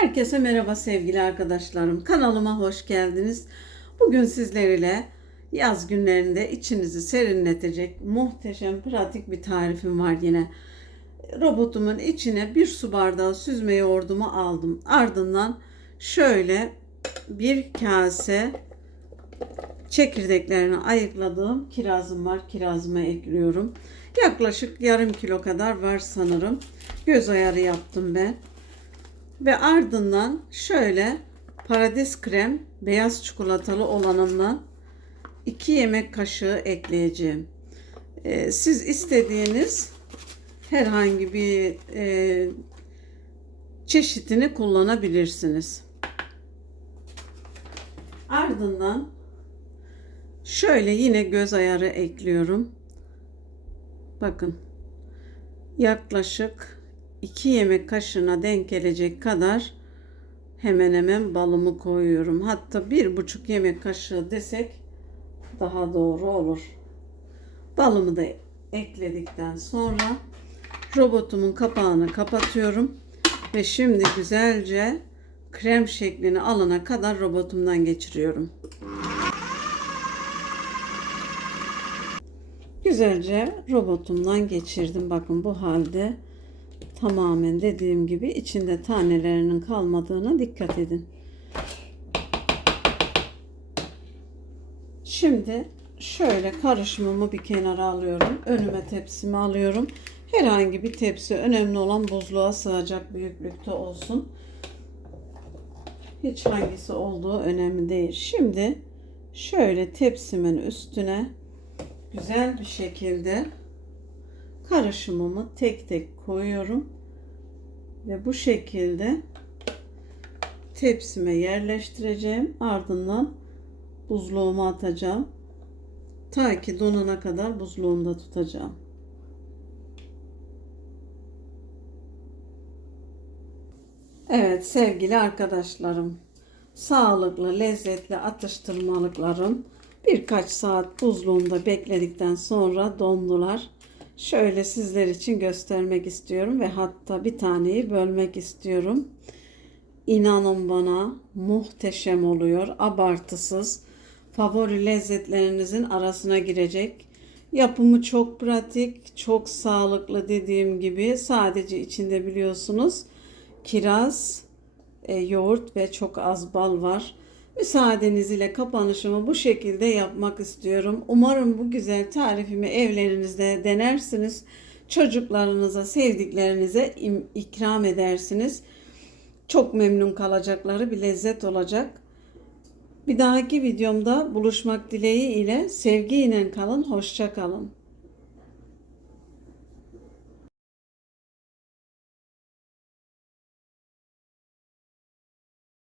Herkese merhaba sevgili arkadaşlarım. Kanalıma hoş geldiniz. Bugün sizlerle yaz günlerinde içinizi serinletecek muhteşem pratik bir tarifim var yine. Robotumun içine bir su bardağı süzme yoğurdumu aldım. Ardından şöyle bir kase çekirdeklerini ayıkladığım kirazım var. Kirazımı ekliyorum. Yaklaşık yarım kilo kadar var sanırım. Göz ayarı yaptım ben. Ve ardından şöyle paradis krem beyaz çikolatalı olanından 2 yemek kaşığı ekleyeceğim. Ee, siz istediğiniz herhangi bir e, çeşitini kullanabilirsiniz. Ardından şöyle yine göz ayarı ekliyorum. Bakın yaklaşık 2 yemek kaşığına denk gelecek kadar hemen hemen balımı koyuyorum. Hatta bir buçuk yemek kaşığı desek daha doğru olur. Balımı da ekledikten sonra robotumun kapağını kapatıyorum ve şimdi güzelce krem şeklini alana kadar robotumdan geçiriyorum. Güzelce robotumdan geçirdim. Bakın bu halde tamamen dediğim gibi içinde tanelerinin kalmadığına dikkat edin. Şimdi şöyle karışımımı bir kenara alıyorum. Önüme tepsimi alıyorum. Herhangi bir tepsi önemli olan buzluğa sığacak büyüklükte olsun. Hiç hangisi olduğu önemli değil. Şimdi şöyle tepsimin üstüne güzel bir şekilde karışımımı tek tek koyuyorum ve bu şekilde tepsime yerleştireceğim. Ardından buzluğuma atacağım. Ta ki donana kadar buzluğumda tutacağım. Evet sevgili arkadaşlarım. Sağlıklı, lezzetli atıştırmalıklarım birkaç saat buzluğumda bekledikten sonra dondular. Şöyle sizler için göstermek istiyorum ve hatta bir taneyi bölmek istiyorum. İnanın bana muhteşem oluyor. Abartısız. Favori lezzetlerinizin arasına girecek. Yapımı çok pratik, çok sağlıklı dediğim gibi. Sadece içinde biliyorsunuz kiraz, e, yoğurt ve çok az bal var. Müsaadeniz ile kapanışımı bu şekilde yapmak istiyorum. Umarım bu güzel tarifimi evlerinizde denersiniz. Çocuklarınıza, sevdiklerinize ikram edersiniz. Çok memnun kalacakları bir lezzet olacak. Bir dahaki videomda buluşmak dileği ile sevgiyle kalın, hoşça kalın.